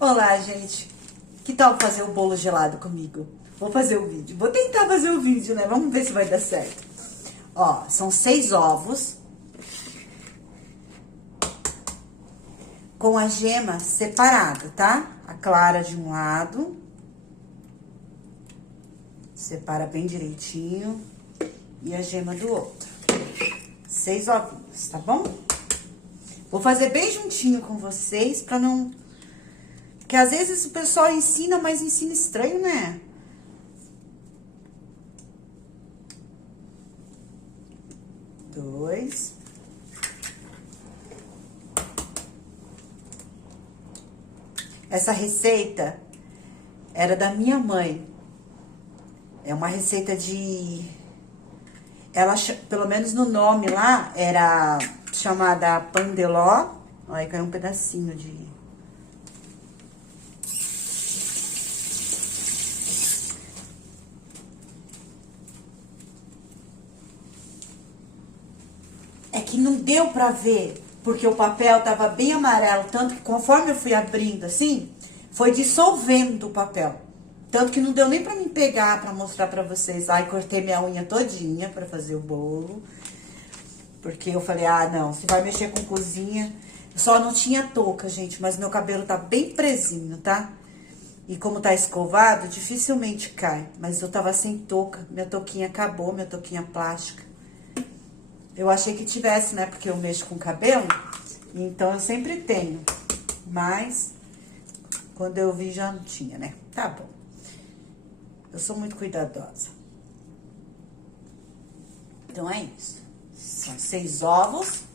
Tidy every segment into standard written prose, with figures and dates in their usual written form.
Olá, gente. Que tal fazer o bolo gelado comigo? Vou fazer o vídeo. Vou tentar fazer o vídeo, né? Vamos ver se vai dar certo. Ó, são 6 ovos. Com a gema separada, tá? A clara de um lado. Separa bem direitinho. E a gema do outro. 6 ovinhos, tá bom? Vou fazer bem juntinho com vocês, pra não... Porque às vezes o pessoal ensina, mas ensina estranho, né? Dois. Essa receita era da minha mãe. É uma receita de... Ela, pelo menos no nome lá, era chamada pandeló. Olha, aí caiu um pedacinho de... É que não deu pra ver, porque o papel tava bem amarelo, tanto que conforme eu fui abrindo assim, foi dissolvendo o papel. Tanto que não deu nem pra mim pegar, pra mostrar pra vocês. Aí cortei minha unha todinha pra fazer o bolo. Porque eu falei, ah, não, se vai mexer com cozinha... Só não tinha touca, gente, mas meu cabelo tá bem presinho, tá? E como tá escovado, dificilmente cai. Mas eu tava sem touca, minha touquinha acabou, minha touquinha plástica. Eu achei que tivesse, né? Porque eu mexo com cabelo, então eu sempre tenho. Mas, quando eu vi, já não tinha, né? Tá bom. Eu sou muito cuidadosa. Então, é isso. São 6 ovos.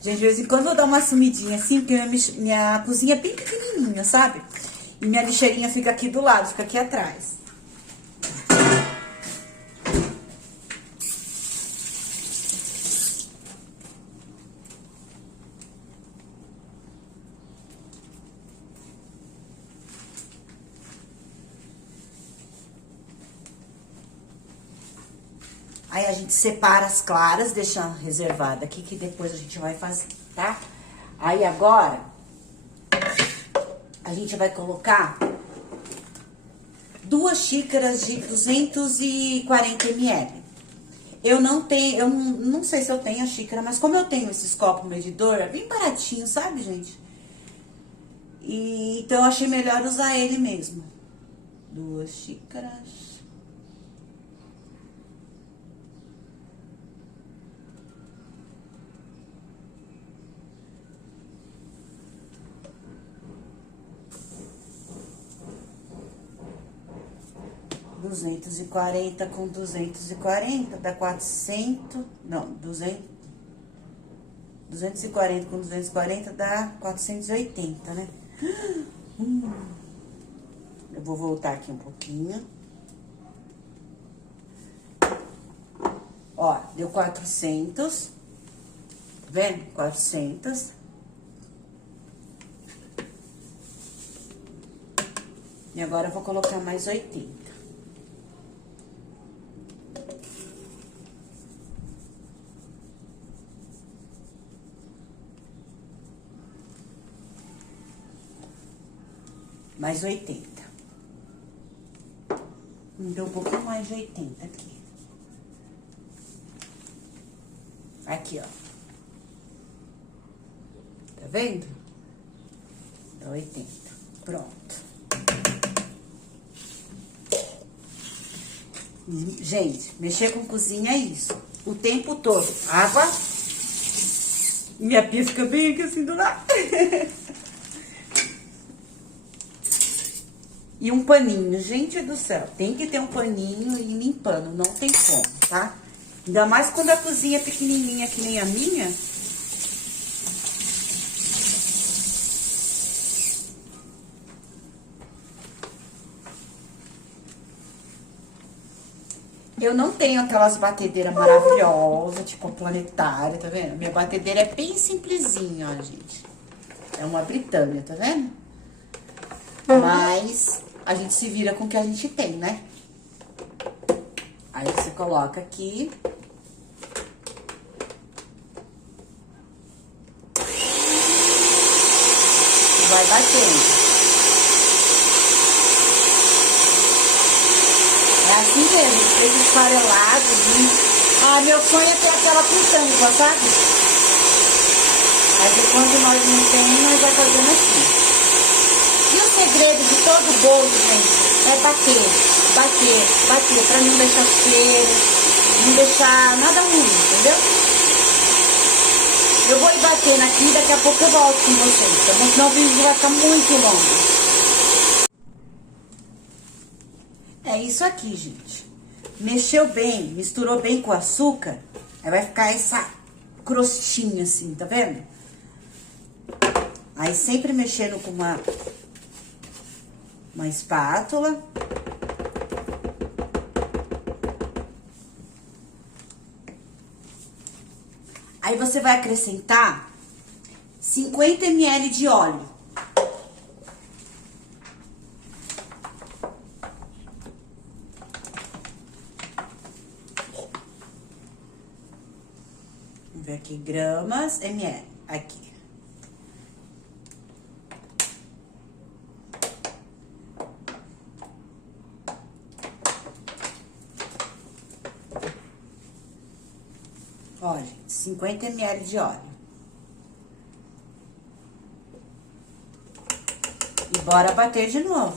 Gente, de vez em quando eu dou uma sumidinha assim, porque minha cozinha é bem pequenininha, sabe? E minha lixeirinha fica aqui do lado, fica aqui atrás. Aí a gente separa as claras, deixa reservada aqui, que depois a gente vai fazer, tá? Aí agora, a gente vai colocar 2 xícaras de 240 ml. Eu não sei se eu tenho a xícara, mas como eu tenho esses copos medidor, é bem baratinho, sabe, gente? E, então, eu achei melhor usar ele mesmo. 2 xícaras... 240 com 240 dá 400, não, 240 com 240 dá 480, né? Eu vou voltar aqui um pouquinho. Ó, deu 400, tá vendo? 400. E agora eu vou colocar mais 80. Mais 80. Deu um pouquinho mais de 80 aqui. Aqui, ó. Tá vendo? Dá 80. Pronto. Gente, mexer com cozinha é isso. O tempo todo. Água. Minha pia fica bem aqui assim do lado. E um paninho, gente do céu, tem que ter um paninho e ir limpando, não tem como, tá? Ainda mais quando a cozinha é pequenininha, que nem a minha. Eu não tenho aquelas batedeiras maravilhosas, tipo a planetária, tá vendo? Minha batedeira é bem simplesinha, ó, gente. É uma Britânia, tá vendo? Mas a gente se vira com o que a gente tem, né? Aí você coloca aqui. E vai batendo. É assim mesmo, esse esfarelado, assim. Ah, meu sonho é ter aquela com tampa, sabe? Aí quando nós não temos, nós vai fazendo assim. E o segredo de todo bolo, gente, é bater, bater, bater, pra não deixar cheiro, não deixar nada ruim, entendeu? Eu vou ir batendo aqui e daqui a pouco eu volto com vocês, tá bom? Senão o vídeo vai ficar muito longo. É isso aqui, gente. Mexeu bem, misturou bem com o açúcar, aí vai ficar essa crostinha assim, tá vendo? Aí sempre mexendo com uma espátula. Aí você vai acrescentar 50 ml de óleo. Vamos ver aqui, gramas, ml, aqui. Ó, gente, 50 ml de óleo. E bora bater de novo.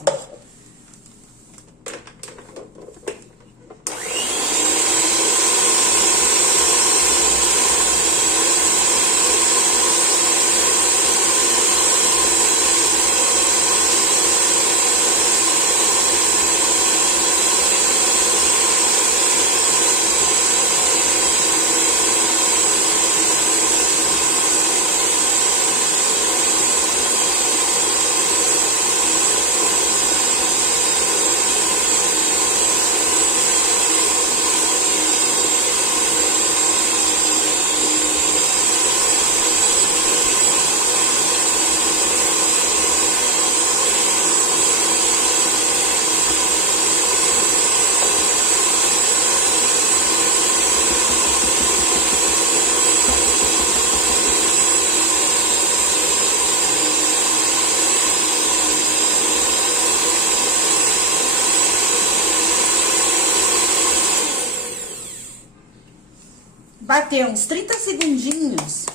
Bater uns 30 segundinhos.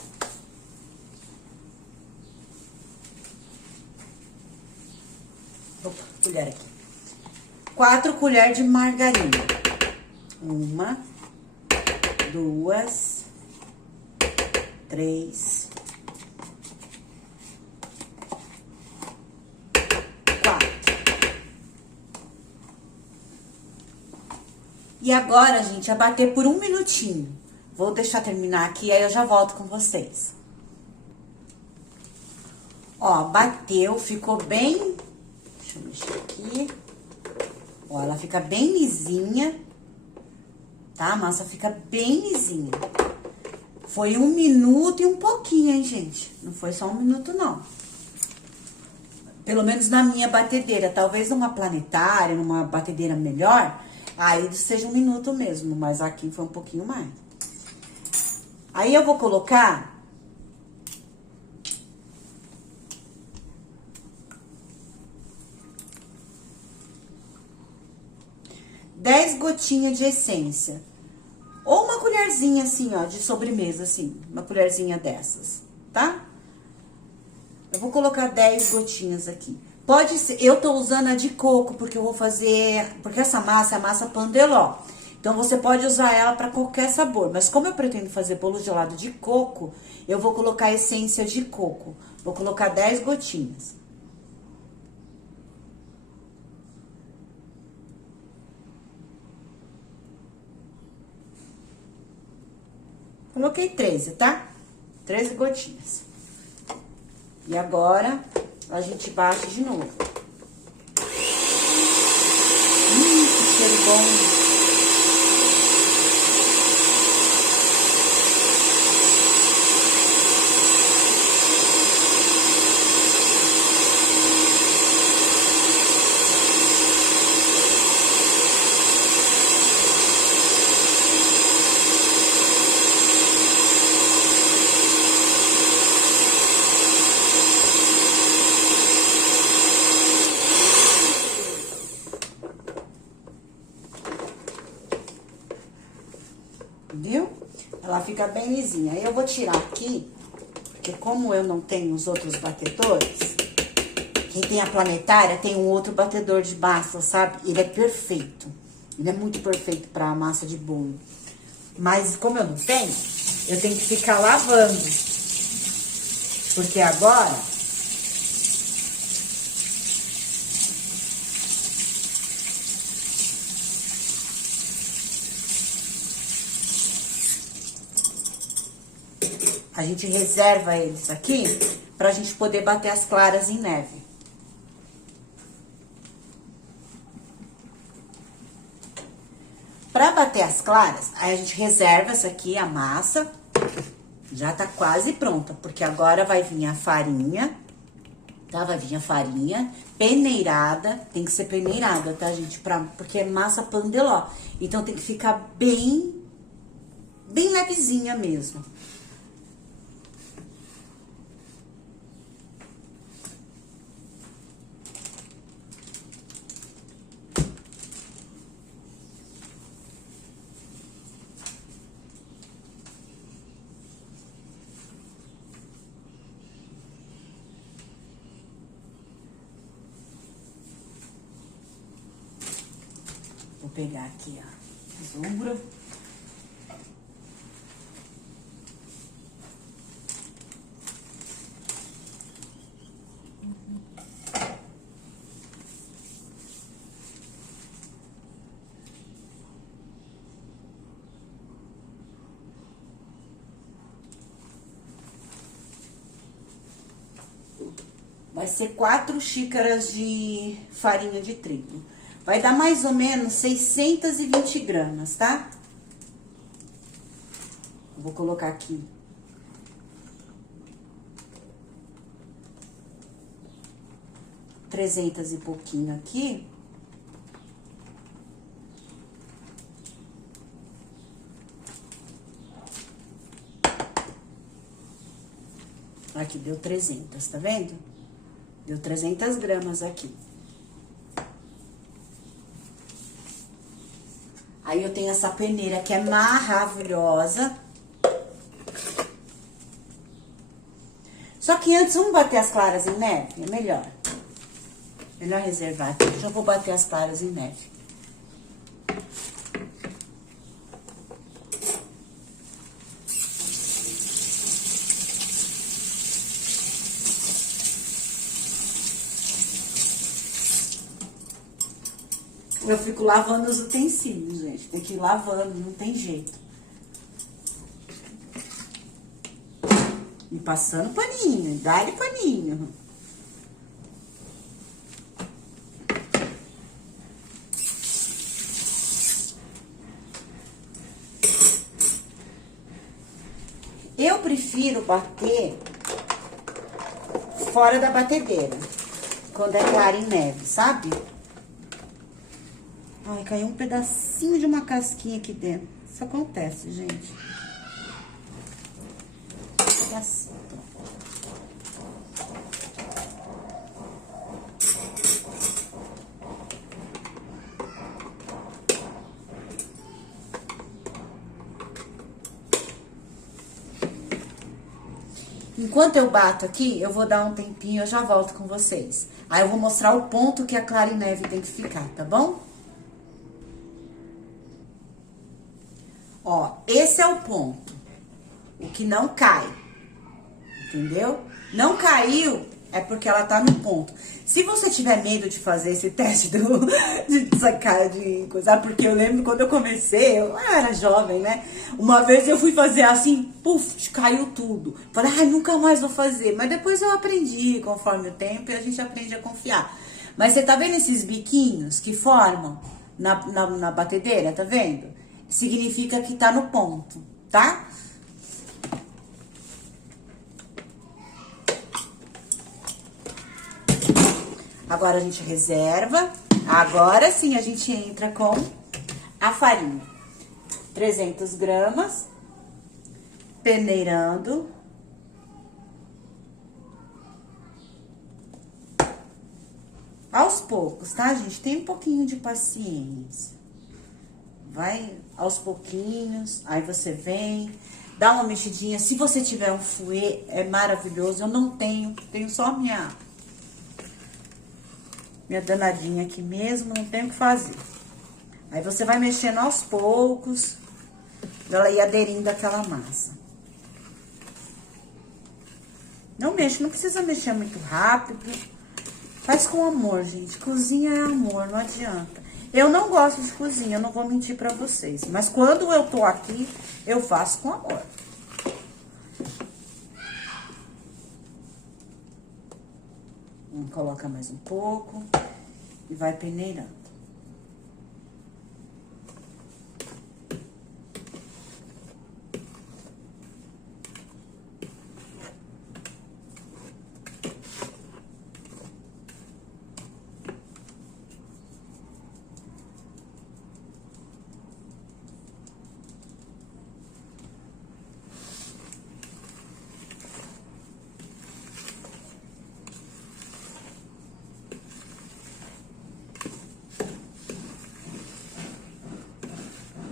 Opa, colher aqui. 4 colheres de margarina. 1, 2, 3, 4. E agora, gente, é bater por 1 minutinho. Vou deixar terminar aqui, aí eu já volto com vocês. Ó, bateu, ficou bem... Deixa eu mexer aqui. Ó, ela fica bem lisinha, tá? A massa fica bem lisinha. Foi 1 minuto e um pouquinho, hein, gente? Não foi só 1 minuto, não. Pelo menos na minha batedeira. Talvez numa planetária, numa batedeira melhor, aí seja 1 minuto mesmo, mas aqui foi um pouquinho mais. Aí eu vou colocar 10 gotinhas de essência. Ou uma colherzinha assim, ó, de sobremesa, assim. Uma colherzinha dessas, tá? Eu vou colocar 10 gotinhas aqui. Pode ser, eu tô usando a de coco, porque eu vou fazer... Porque essa massa é a massa pandeló. Então, você pode usar ela para qualquer sabor. Mas como eu pretendo fazer bolo gelado de coco, eu vou colocar essência de coco. Vou colocar 10 gotinhas. Coloquei 13, tá? 13 gotinhas. E agora, a gente bate de novo. Que cheiro bom. fica bem lisinha. Aí eu vou tirar aqui, porque como eu não tenho os outros batedores, quem tem a Planetária tem um outro batedor de massa, sabe? Ele é perfeito. Ele é muito perfeito pra massa de bolo. Mas como eu não tenho, eu tenho que ficar lavando. Porque agora a gente reserva eles aqui pra gente poder bater as claras em neve. Pra bater as claras, aí a gente reserva essa aqui, a massa. Já tá quase pronta, porque agora vai vir a farinha, tá? Vai vir a farinha peneirada, tem que ser peneirada, tá, gente? Porque é massa pandeló, então tem que ficar bem levezinha mesmo. Vou pegar aqui, ó, tesoura. Vai ser 4 xícaras de farinha de trigo. Vai dar mais ou menos 620 gramas, tá? Vou colocar aqui. Trezentas e pouquinho aqui. Aqui deu 300, tá vendo? Deu 300 gramas aqui. Aí eu tenho essa peneira que é maravilhosa. Só que antes, vamos bater as claras em neve? É melhor. Melhor reservar aqui. Já vou bater as claras em neve. Eu fico lavando os utensílios, gente. Tem que ir lavando, não tem jeito. E passando paninho, dá-lhe paninho. Eu prefiro bater fora da batedeira, quando é clara em neve, sabe? Ai, caiu um pedacinho de uma casquinha aqui dentro. Isso acontece, gente. Um pedacinho. Enquanto eu bato aqui, eu vou dar um tempinho, eu já volto com vocês. Aí eu vou mostrar o ponto que a clara em neve tem que ficar, tá bom? Ó, esse é o ponto, o que não cai, entendeu? Não caiu é porque ela tá no ponto. Se você tiver medo de fazer esse teste de sacar, de coisa, porque eu lembro quando eu comecei, eu era jovem, né? Uma vez eu fui fazer assim, puf, caiu tudo. Falei, ai, nunca mais vou fazer. Mas depois eu aprendi, conforme o tempo, e a gente aprende a confiar. Mas você tá vendo esses biquinhos que formam na batedeira, tá vendo? Significa que tá no ponto, tá? Agora a gente reserva. Agora sim a gente entra com a farinha. 300 gramas. Peneirando. Aos poucos, tá, gente? Tem um pouquinho de paciência. Vai aos pouquinhos, aí você vem. Dá uma mexidinha. Se você tiver um fouet, é maravilhoso. Eu não tenho, tenho só minha danadinha aqui mesmo, não tenho o que fazer. Aí você vai mexendo aos poucos, pra ela ir aderindo àquela massa. Não mexe, não precisa mexer muito rápido. Faz com amor, gente. Cozinha é amor, não adianta. Eu não gosto de cozinha, eu não vou mentir pra vocês. Mas quando eu tô aqui, eu faço com amor. Coloca mais um pouco e vai peneirando.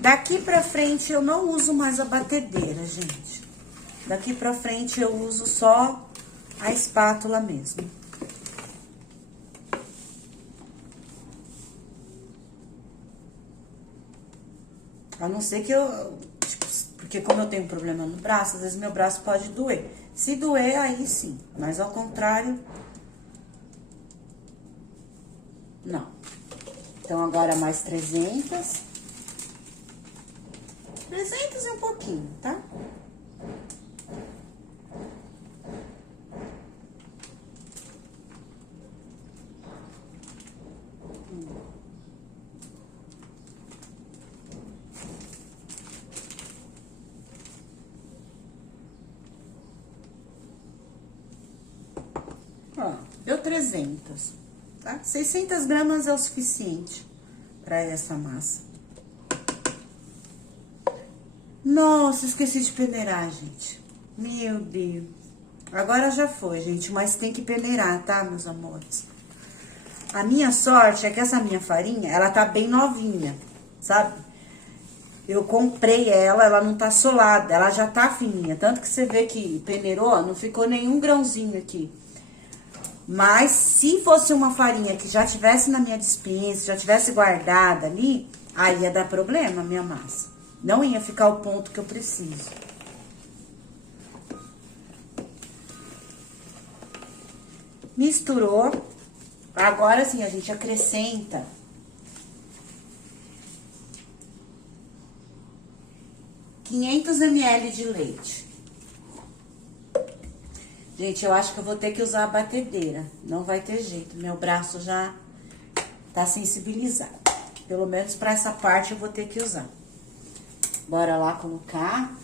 Daqui pra frente eu não uso mais a batedeira, gente. Daqui pra frente eu uso só a espátula mesmo. A não ser que eu... Tipo, porque como eu tenho problema no braço, às vezes meu braço pode doer. Se doer, aí sim. Mas ao contrário... Não. Então, agora mais 300... 300 e um pouquinho, tá? Ó, deu 300, tá? 600 gramas é o suficiente pra essa massa. Nossa, esqueci de peneirar, gente. Meu Deus. Agora já foi, gente, mas tem que peneirar, tá, meus amores? A minha sorte é que essa minha farinha, ela tá bem novinha, sabe? Eu comprei ela não tá solada, ela já tá fininha. Tanto que você vê que peneirou, não ficou nenhum grãozinho aqui. Mas se fosse uma farinha que já tivesse na minha despensa, já tivesse guardada ali, aí ia dar problema a minha massa. Não ia ficar o ponto que eu preciso. Misturou. Agora sim, a gente acrescenta 500 ml de leite. Gente, eu acho que eu vou ter que usar a batedeira. Não vai ter jeito, meu braço já tá sensibilizado. Pelo menos pra essa parte eu vou ter que usar. Bora lá colocar.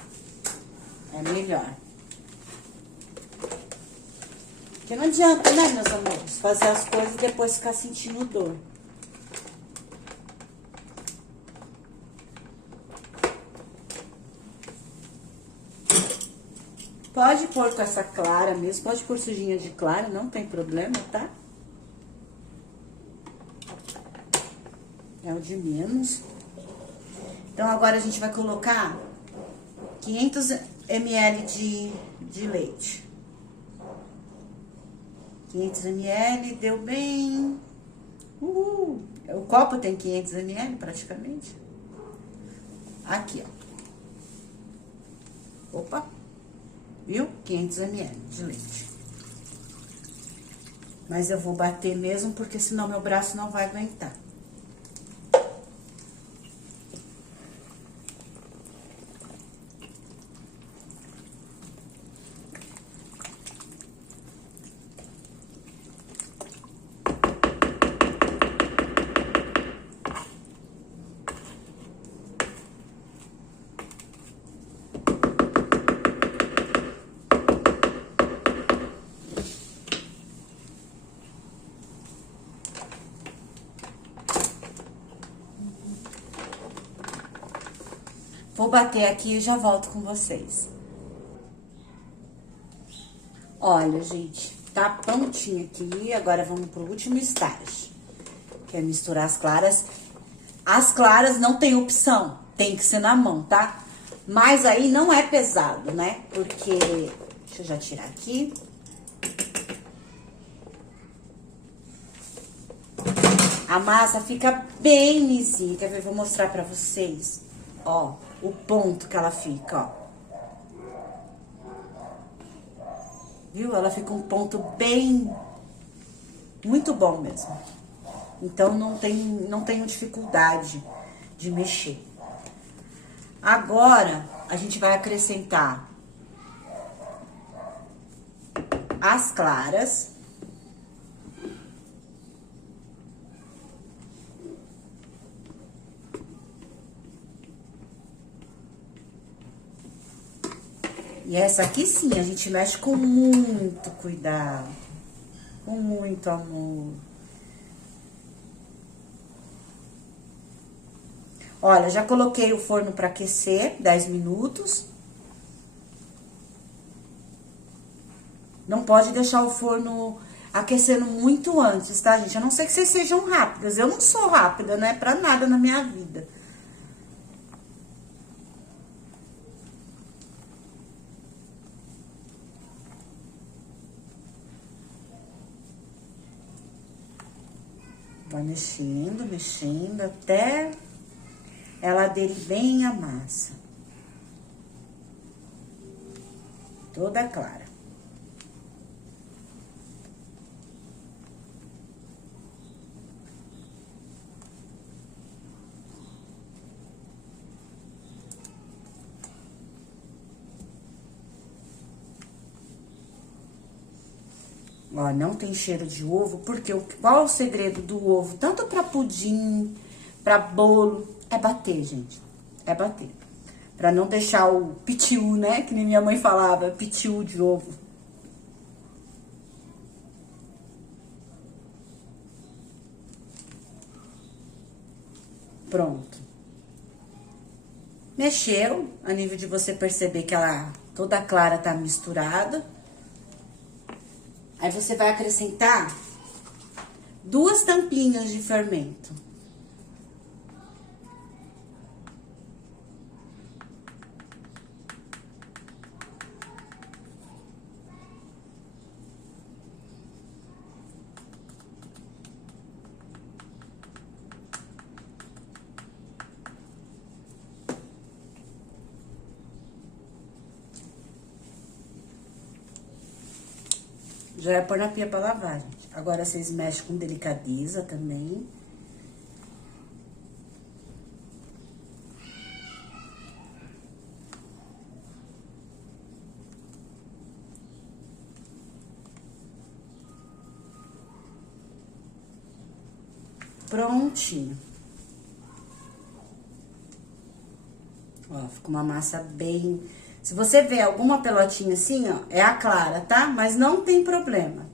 É melhor. Porque não adianta, né, meus amores? Fazer as coisas e depois ficar sentindo dor. Pode pôr com essa clara mesmo, pode pôr sujinha de clara, não tem problema, tá? É o de menos. Então, agora a gente vai colocar 500 ml de leite. 500 ml, deu bem. Uhul! O copo tem 500 ml praticamente. Aqui, ó. Opa! Viu? 500 ml de leite. Mas eu vou bater mesmo, porque senão meu braço não vai aguentar. Vou bater aqui e já volto com vocês. Olha, gente, tá prontinho aqui. Agora vamos pro último estágio, que é misturar as claras. As claras não tem opção, tem que ser na mão, tá? Mas aí não é pesado, né? Porque, deixa eu já tirar aqui. A massa fica bem lisinha. Quer ver? Vou mostrar pra vocês. Ó, o ponto que ela fica, ó. Viu? Ela fica um ponto bem... muito bom mesmo. Então, não tenho dificuldade de mexer. Agora, a gente vai acrescentar as claras. E essa aqui sim, a gente mexe com muito cuidado, com muito amor. Olha, já coloquei o forno para aquecer 10 minutos. Não pode deixar o forno aquecendo muito antes, tá, gente? A não ser que vocês sejam rápidas. Eu não sou rápida, né? Pra nada na minha vida. Vai mexendo, mexendo, até ela aderir bem a massa. Toda clara. Ó, não tem cheiro de ovo, porque qual é o segredo do ovo? Tanto pra pudim, pra bolo, é bater, gente. É bater. Pra não deixar o pitiu, né? Que nem minha mãe falava, pitiu de ovo. Pronto. Mexeu, a nível de você perceber que ela toda clara tá misturada. Aí você vai acrescentar 2 tampinhas de fermento. Já é pôr na pia pra lavar, gente. Agora, vocês mexem com delicadeza também. Prontinho. Ó, fica uma massa bem... Se você vê alguma pelotinha assim, ó, é a clara, tá? Mas não tem problema.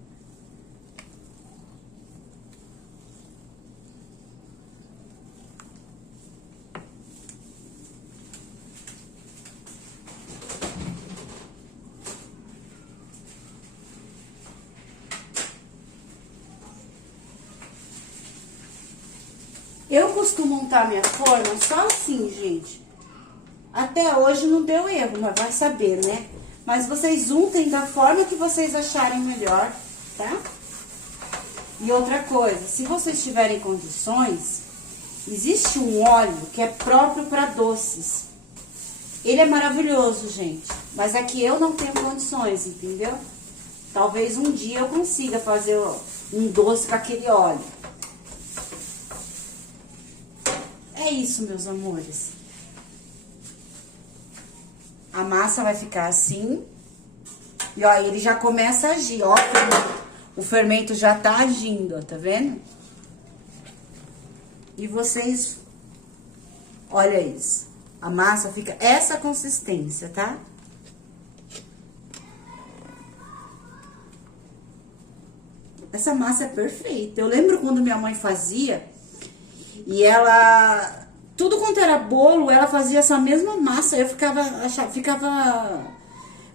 Eu costumo montar minha forma só assim, gente. Até hoje não deu erro, mas vai saber, né? Mas vocês untem da forma que vocês acharem melhor, tá? E outra coisa, se vocês tiverem condições, existe um óleo que é próprio para doces. Ele é maravilhoso, gente, mas aqui eu não tenho condições, entendeu? Talvez um dia eu consiga fazer um doce com aquele óleo. É isso, meus amores. A massa vai ficar assim. E, ó, ele já começa a agir, ó. O fermento já tá agindo, ó, tá vendo? E vocês... Olha isso. A massa fica essa consistência, tá? Essa massa é perfeita. Eu lembro quando minha mãe fazia... E ela... Tudo quanto era bolo, ela fazia essa mesma massa. Eu ficava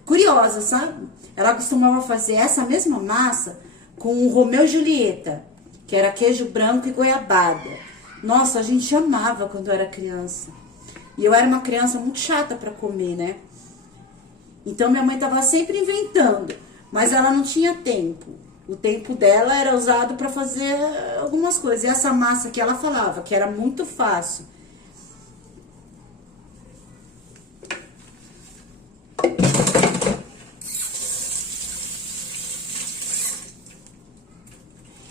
curiosa, sabe? Ela costumava fazer essa mesma massa com o Romeu e Julieta, que era queijo branco e goiabada. Nossa, a gente amava quando eu era criança. E eu era uma criança muito chata pra comer, né? Então minha mãe tava sempre inventando, mas ela não tinha tempo. O tempo dela era usado pra fazer algumas coisas. E essa massa que ela falava que era muito fácil.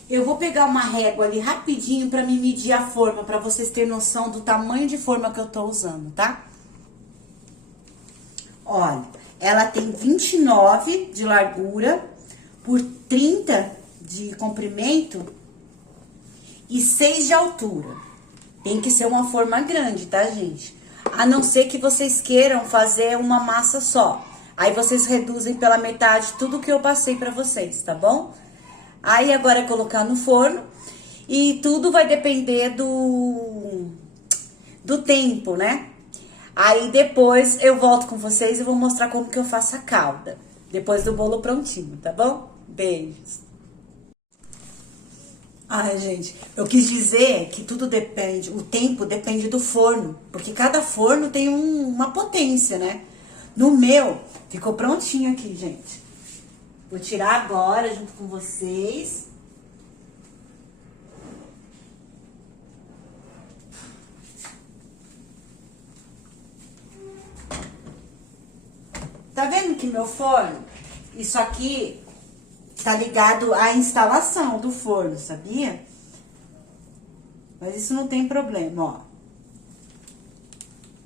Eu vou pegar uma régua ali rapidinho pra me medir a forma, pra vocês terem noção do tamanho de forma que eu tô usando, tá? Olha, ela tem 29 de largura por 30 de comprimento e 6 de altura. Tem que ser uma forma grande, tá, gente? A não ser que vocês queiram fazer uma massa só. Aí vocês reduzem pela metade tudo que eu passei pra vocês, tá bom? Aí agora é colocar no forno e tudo vai depender do tempo, né? Aí depois eu volto com vocês e vou mostrar como que eu faço a calda. Depois do bolo prontinho, tá bom? Beijos. Ai, gente, eu quis dizer que tudo depende, o tempo depende do forno, porque cada forno tem uma potência, né? No meu, ficou prontinho aqui, gente. Vou tirar agora junto com vocês. Tá vendo que meu forno, isso aqui tá ligado à instalação do forno, sabia? Mas isso não tem problema, ó.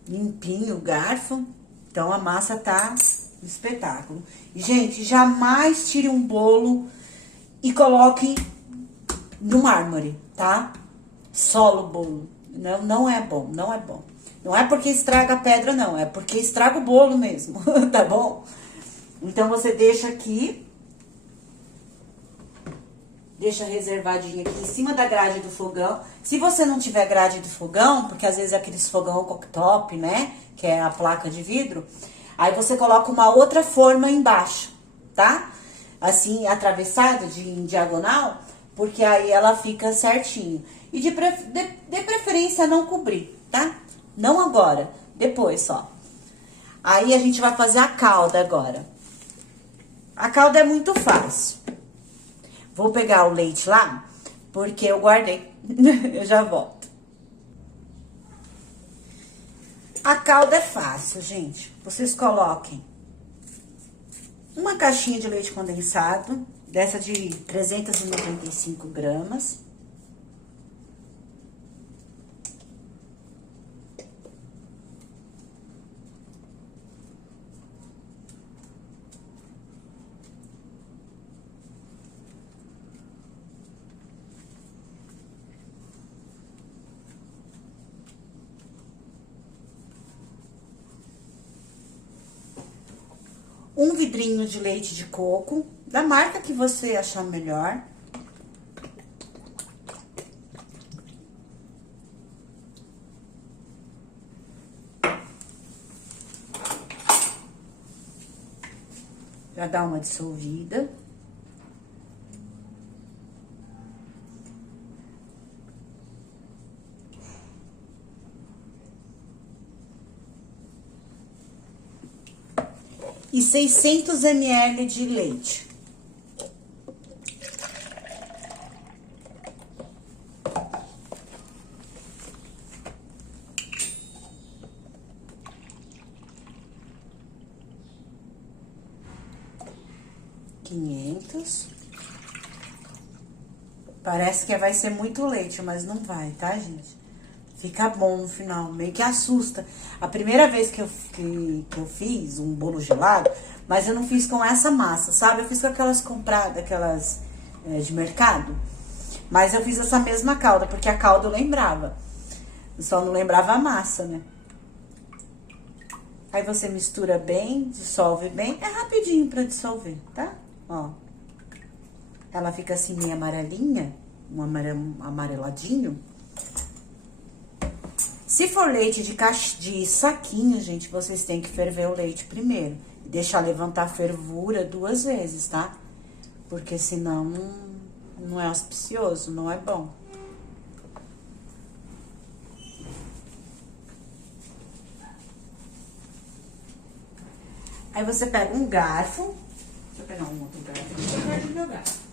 Limpinho o garfo, então a massa tá um espetáculo. E, gente, jamais tire um bolo e coloque no mármore, tá? Solo o bolo. Não, não é bom, não é bom. Não é porque estraga a pedra, não. É porque estraga o bolo mesmo, tá bom? Então, você deixa aqui. Deixa reservadinho aqui em cima da grade do fogão. Se você não tiver grade do fogão, porque às vezes é aqueles fogão cooktop, né? Que é a placa de vidro. Aí você coloca uma outra forma embaixo, tá? Assim, atravessado em diagonal, porque aí ela fica certinho. E de preferência não cobrir, tá? Não agora, depois só. Aí a gente vai fazer a calda agora. A calda é muito fácil. Vou pegar o leite lá, porque eu guardei. Eu já volto. A calda é fácil, gente. Vocês coloquem uma caixinha de leite condensado, dessa de 395 gramas. Um vidrinho de leite de coco, da marca que você achar melhor. Já dá uma dissolvida. E 600 ml de leite. Parece que vai ser muito leite, mas não vai, tá, gente? Fica bom no final, meio que assusta. A primeira vez que eu fiz um bolo gelado, mas eu não fiz com essa massa, sabe? Eu fiz com aquelas compradas, aquelas de mercado. Mas eu fiz essa mesma calda, porque a calda eu lembrava. Eu só não lembrava a massa, né? Aí você mistura bem, dissolve bem. É rapidinho pra dissolver, tá? Ó. Ela fica assim meio amarelinha, um amareladinho. Se for leite de saquinho, gente, vocês têm que ferver o leite primeiro. E deixar levantar a fervura 2 vezes, tá? Porque senão não é auspicioso, não é bom. Aí você pega um garfo. Deixa eu pegar um outro garfo. Eu perdi meu garfo.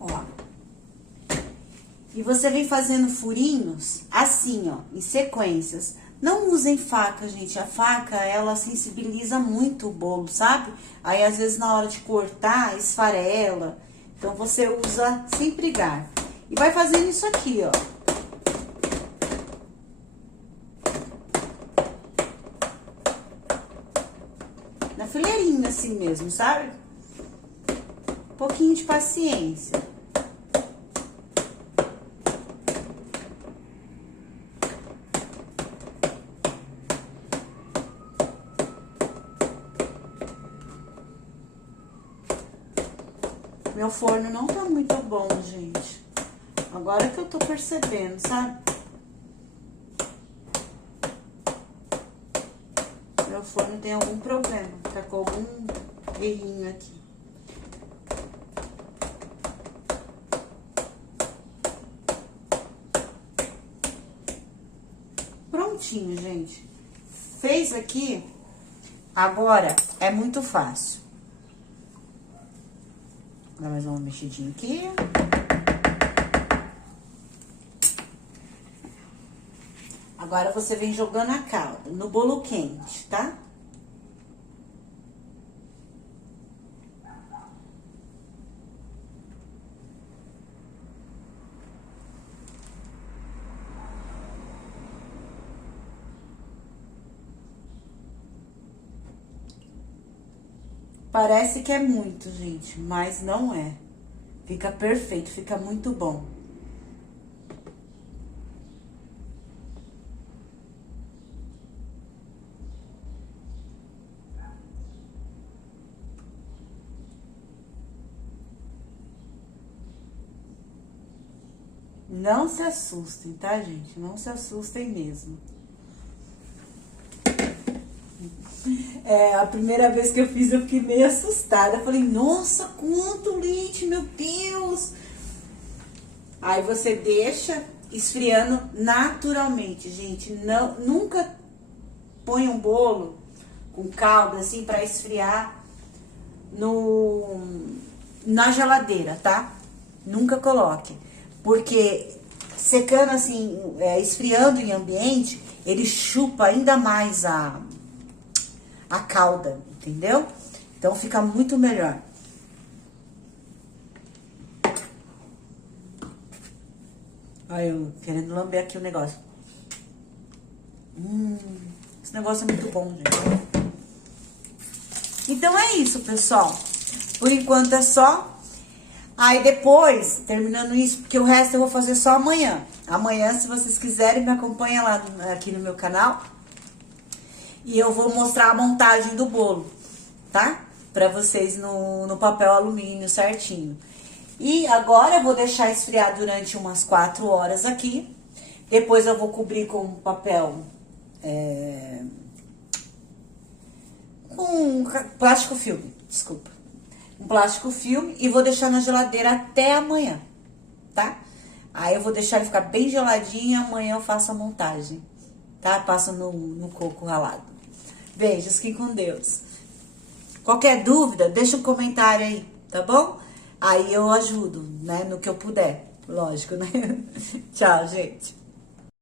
Ó. E você vem fazendo furinhos assim, ó, em sequências. Não usem faca, gente. A faca, ela sensibiliza muito o bolo, sabe? Aí, às vezes, na hora de cortar, esfarela. Então, você usa sempre garfo. E vai fazendo isso aqui, ó. Na fileirinha, assim mesmo, sabe? Um pouquinho de paciência. Meu forno não tá muito bom, gente. Agora que eu tô percebendo, sabe? Meu forno tem algum problema. Tá com algum errinho aqui. Prontinho, gente. Fez aqui. Agora é muito fácil. Dá mais uma mexidinha aqui. Agora, você vem jogando a calda no bolo quente, tá? Parece que é muito, gente, mas não é. Fica perfeito, fica muito bom. Não se assustem, tá, gente? Não se assustem mesmo. É, a primeira vez que eu fiz, eu fiquei meio assustada. Eu falei, nossa, quanto leite, meu Deus! Aí você deixa esfriando naturalmente, gente. Não, nunca põe um bolo com calda, assim, pra esfriar na geladeira, tá? Nunca coloque. Porque secando assim, esfriando em ambiente, ele chupa ainda mais a calda, entendeu? Então, fica muito melhor. Olha, eu querendo lamber aqui o negócio. Esse negócio é muito bom, gente. Então, é isso, pessoal. Por enquanto, é só. Aí, depois, terminando isso, porque o resto eu vou fazer só amanhã. Amanhã, se vocês quiserem, me acompanha lá aqui no meu canal. E eu vou mostrar a montagem do bolo, tá? Pra vocês no papel alumínio certinho. E agora eu vou deixar esfriar durante umas 4 horas aqui. Depois eu vou cobrir com papel... com plástico filme, desculpa. Um plástico filme e vou deixar na geladeira até amanhã, tá? Aí eu vou deixar ele ficar bem geladinho e amanhã eu faço a montagem, tá? Passo no coco ralado. Beijos, fiquem com Deus. Qualquer dúvida, deixa um comentário aí, tá bom? Aí eu ajudo, né, no que eu puder, lógico, né? Tchau, gente.